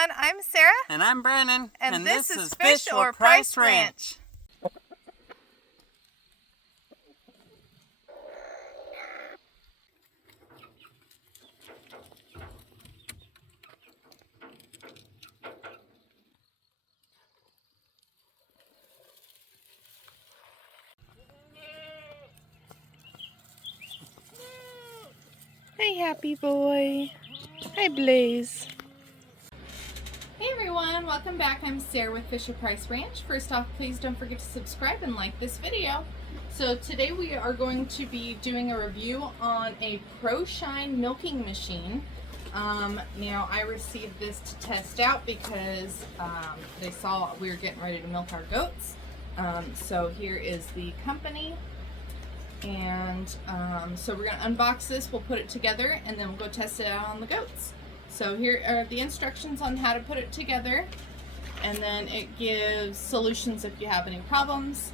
everyone, I'm Sarah. And I'm Brandon. And this is Fish or Price Ranch. Hey, happy boy. Hi, Blaze. Hey everyone, welcome back. I'm Sarah with Fish or Price Ranch. First off, please don't forget to subscribe and like this video. So today we are going to be doing a review on a Proshine milking machine. Now I received this to test out because they saw we were getting ready to milk our goats. So here is the company. And so we're going to unbox this, we'll put it together, and then we'll go test it out on the goats. So here are the instructions on how to put it together, and then it gives solutions if you have any problems,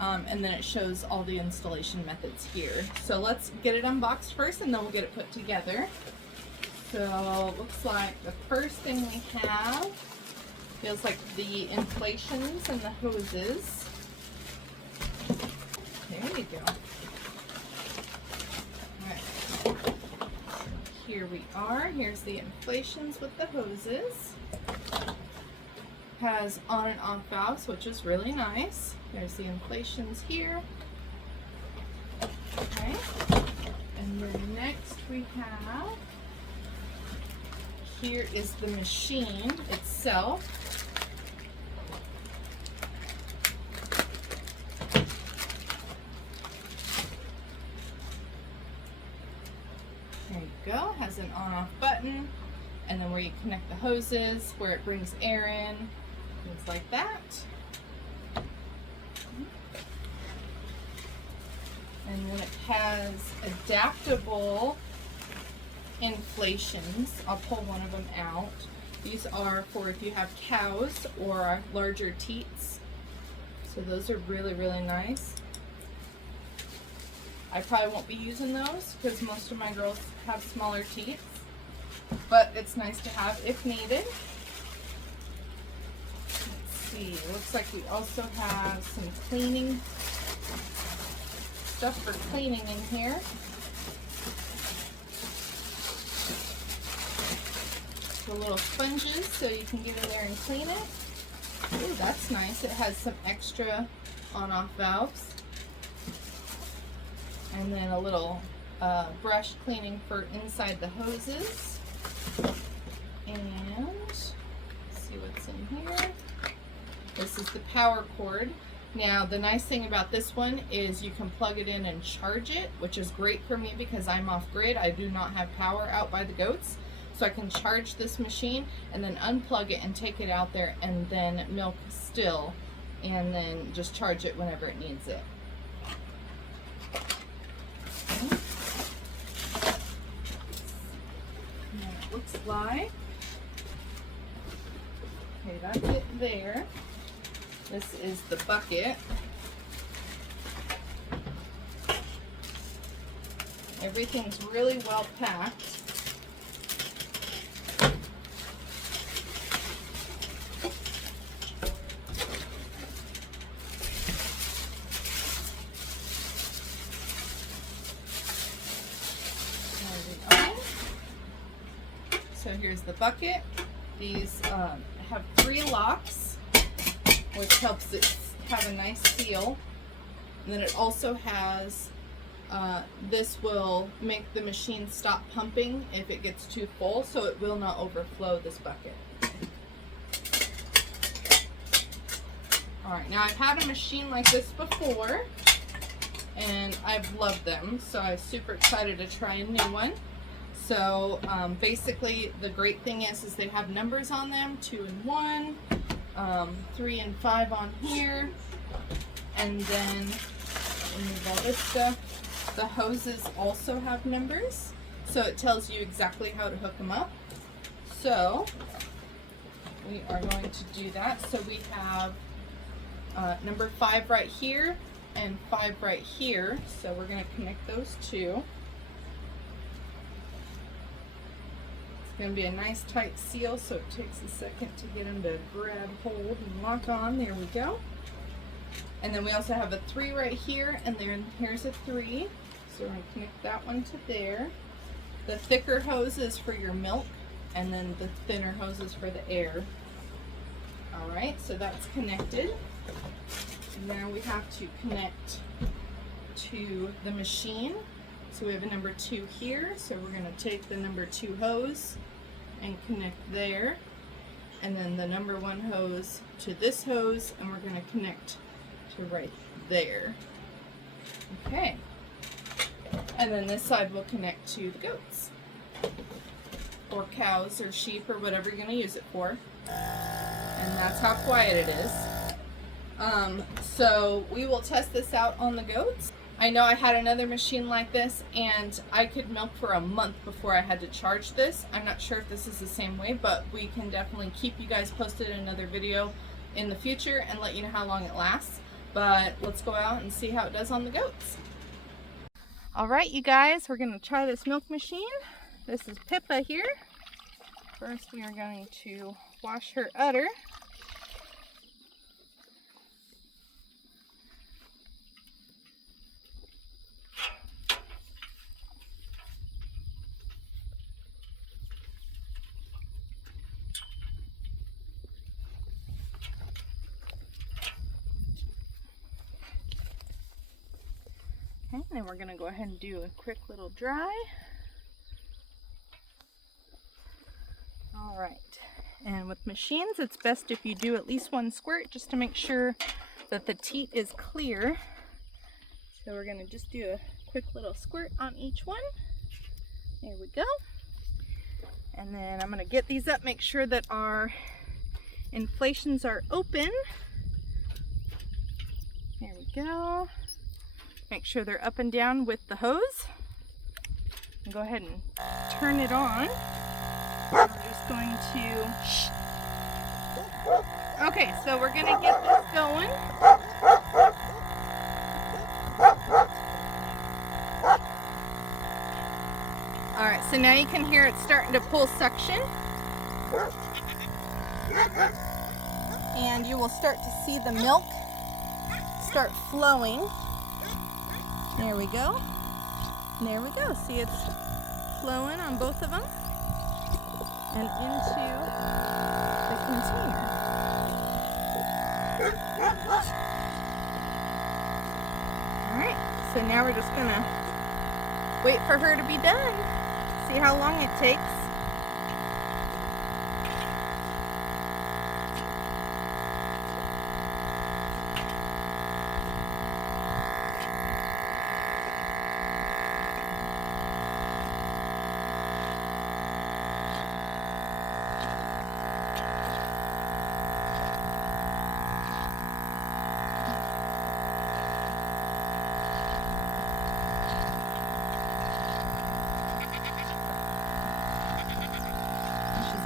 and then it shows all the installation methods here. So let's get it unboxed first, and then we'll get it put together. So looks like the first thing we have feels like the inflations and the hoses. There you go. Here we are. Here's the inflations with the hoses. Has on and off valves, which is really nice. There's the inflations here. Okay. And then next we have, here is the machine itself. There you go, has an on-off button, and then where you connect the hoses, where it brings air in, things like that. And then it has adaptable inflations. I'll pull one of them out. These are for if you have cows or larger teats. So those are really, really nice. I probably won't be using those because most of my girls have smaller teats, but it's nice to have if needed. Let's see, looks like we also have some cleaning stuff for cleaning in here. The little sponges so you can get in there and clean it. Ooh, that's nice. It has some extra on-off valves. And then a little brush cleaning for inside the hoses. And let's see what's in here. This is the power cord. Now the nice thing about this one is you can plug it in and charge it, which is great for me because I'm off grid. I do not have power out by the goats. So I can charge this machine and then unplug it and take it out there and then milk still, and then just charge it whenever it needs it. Looks like, okay, that's it there. This is the bucket. Everything's really well packed. So here's the bucket. These have 3 locks, which helps it have a nice seal. And then it also has, this will make the machine stop pumping if it gets too full, so it will not overflow this bucket. Alright, now I've had a machine like this before, and I've loved them, so I'm super excited to try a new one. So basically the great thing is they have numbers on them, 2 and 1, 3 and 5 on here, and then remove all this stuff. The hoses also have numbers, so it tells you exactly how to hook them up. So we are going to do that. So we have number 5 right here and 5 right here, so we're going to connect those two. going to be a nice tight seal, so it takes a second to get them to grab hold and lock on. There we go. And then we also have a 3 right here, and then here's a 3. So we're going to connect that one to there. The thicker hose is for your milk, and then the thinner hose is for the air. Alright, so that's connected. Now we have to connect to the machine. So we have a number 2 here, so we're going to take the number 2 hose and connect there, and then the number 1 hose to this hose, and we're going to connect to right there. Okay, and then this side will connect to the goats or cows or sheep or whatever you're going to use it for, and that's how quiet it is. So we will test this out on the goats. I know I had another machine like this, and I could milk for a month before I had to charge this. I'm not sure if this is the same way, but we can definitely keep you guys posted in another video in the future and let you know how long it lasts. But let's go out and see how it does on the goats. Alright, you guys, we're going to try this milk machine. This is Pippa here. First we are going to wash her udder. Okay, then we're going to go ahead and do a quick little dry. Alright, and with machines it's best if you do at least 1 squirt just to make sure that the teat is clear. So we're going to just do a quick little squirt on each one. There we go. And then I'm going to get these up, make sure that our inflations are open. There we go. Make sure they're up and down with the hose. And go ahead and turn it on. We're just going to... Okay, so we're going to get this going. Alright, so now you can hear it starting to pull suction. And you will start to see the milk start flowing. There we go. There we go. See, it's flowing on both of them and into the container. Alright, so now we're just going to wait for her to be done. See how long it takes.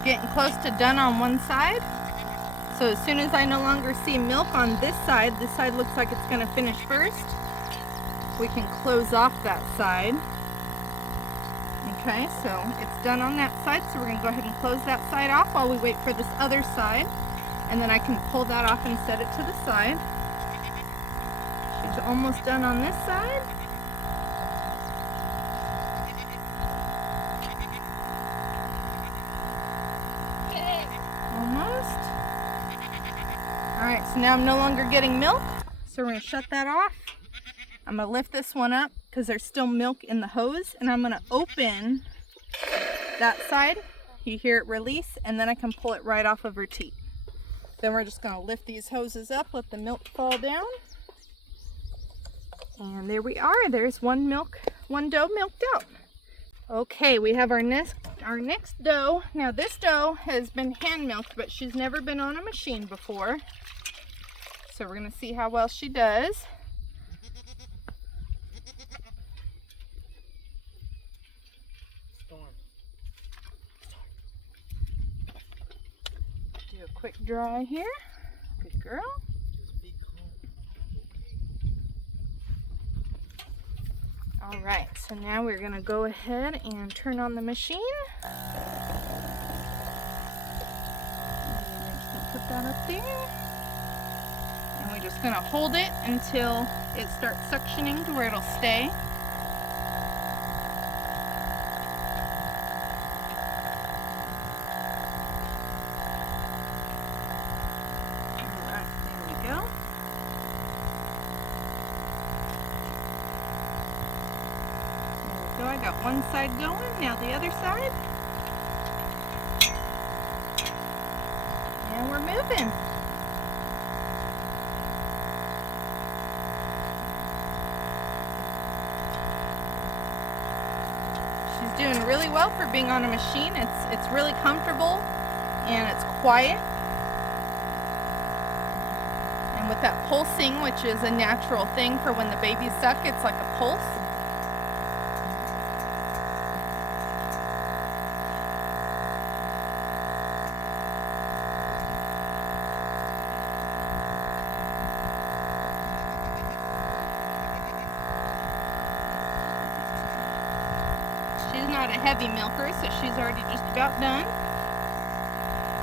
Getting close to done on one side. So as soon as I no longer see milk on this side looks like it's going to finish first, we can close off that side. Okay, so it's done on that side, so we're going to go ahead and close that side off while we wait for this other side, and then I can pull that off and set it to the side. She's almost done on this side. Alright, so now I'm no longer getting milk, so we're going to shut that off. I'm going to lift this one up because there's still milk in the hose, and I'm going to open that side. You hear it release, and then I can pull it right off of her teat. Then we're just going to lift these hoses up, let the milk fall down. And there we are. There's one doe milked out. Okay, we have our next doe. Now this doe has been hand milked, but she's never been on a machine before. So we're going to see how well she does. Do a quick dry here. Good girl. Alright, so now we're going to go ahead and turn on the machine. Put that up there. And we're just going to hold it until it starts suctioning to where it'll stay. Alright, there we go. There we go. I got one side going, now the other side. And we're moving. She's doing really well for being on a machine. It's really comfortable and it's quiet. And with that pulsing, which is a natural thing for when the babies suck, it's like a pulse. She's not a heavy milker, so she's already just about done.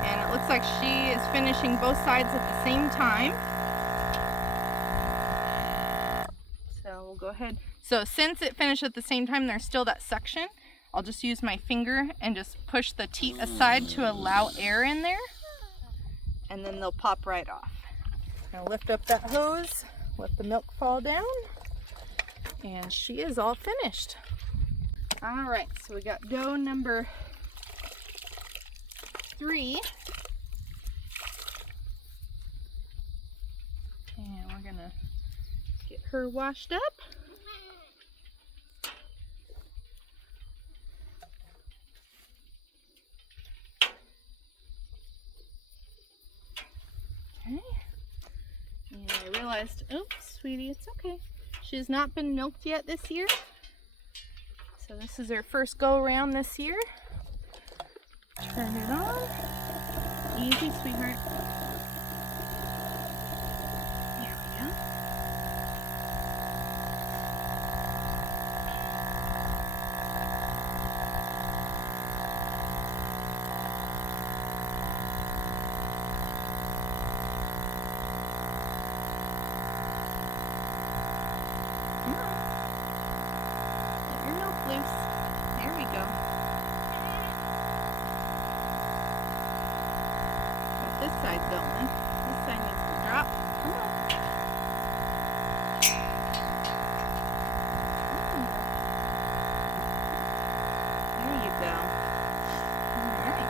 And it looks like she is finishing both sides at the same time. So we'll go ahead. So since it finished at the same time, there's still that suction. I'll just use my finger and just push the teat aside to allow air in there. And then they'll pop right off. Now lift up that hose, let the milk fall down. And she is all finished. All right, so we got doe number 3. And we're gonna get her washed up. Okay. And I realized, oops, sweetie, it's okay. She has not been milked yet this year. So this is her first go around this year. Turn it on. Easy, sweetheart. There we go. Come on. Let your milk loose. There we go. Got this side going. This side needs to drop. Come on. There you go. All right.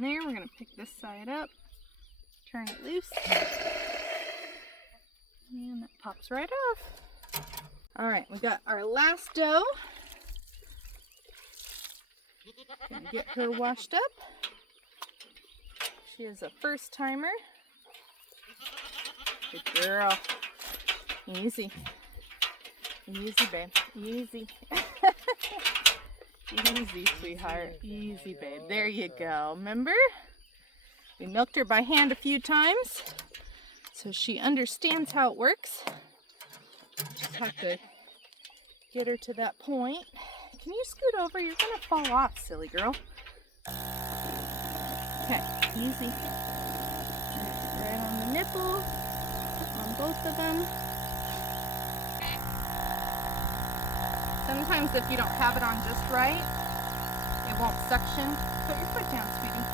There, we're going to pick this side up, turn it loose, and that pops right off. All right, we got our last doe. Gonna get her washed up. She is a first timer. Good girl. Easy. Easy, babe. Easy. Easy, sweetheart. Easy, babe. There you go. Remember? We milked her by hand a few times. So she understands how it works. Just have to get her to that point. Can you scoot over? You're gonna fall off, silly girl. Okay, easy. Right on the nipple, on both of them. Sometimes if you don't have it on just right, it won't suction. Put your foot down, sweetie.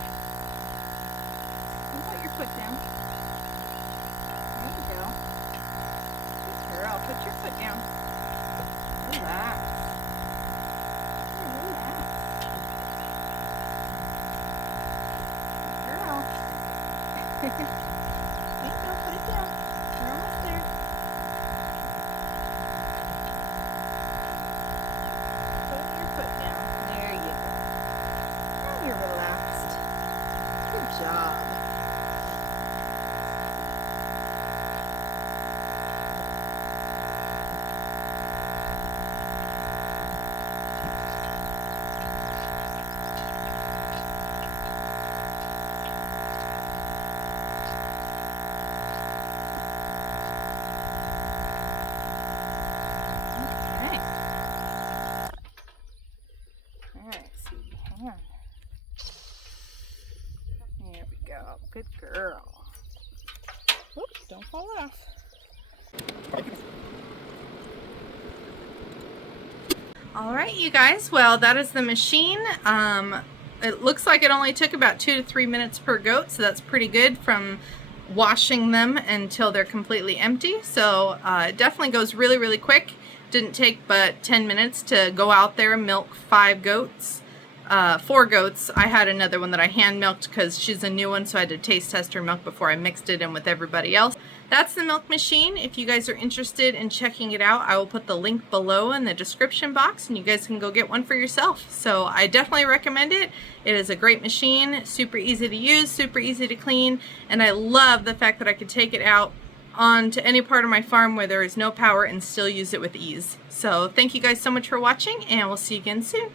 Put your foot down. There you go. Good girl. Put your foot down. Relax. Relax. Good girl. There you go. Put it down. You're almost there. Put your foot down. There you go. Now you're relaxed. Good job. There we go. Good girl. Oops, don't fall off. All right, you guys. Well, that is the machine. It looks like it only took about 2 to 3 minutes per goat, so that's pretty good from washing them until they're completely empty. So it definitely goes really, really quick. Didn't take but 10 minutes to go out there and milk 4 goats. I had another one that I hand milked because she's a new one, so I had to taste test her milk before I mixed it in with everybody else. That's the milk machine. If you guys are interested in checking it out, I will put the link below in the description box and you guys can go get one for yourself. So I definitely recommend it. It is a great machine, super easy to use, super easy to clean, and I love the fact that I could take it out onto any part of my farm where there is no power and still use it with ease. So thank you guys so much for watching, and we'll see you again soon.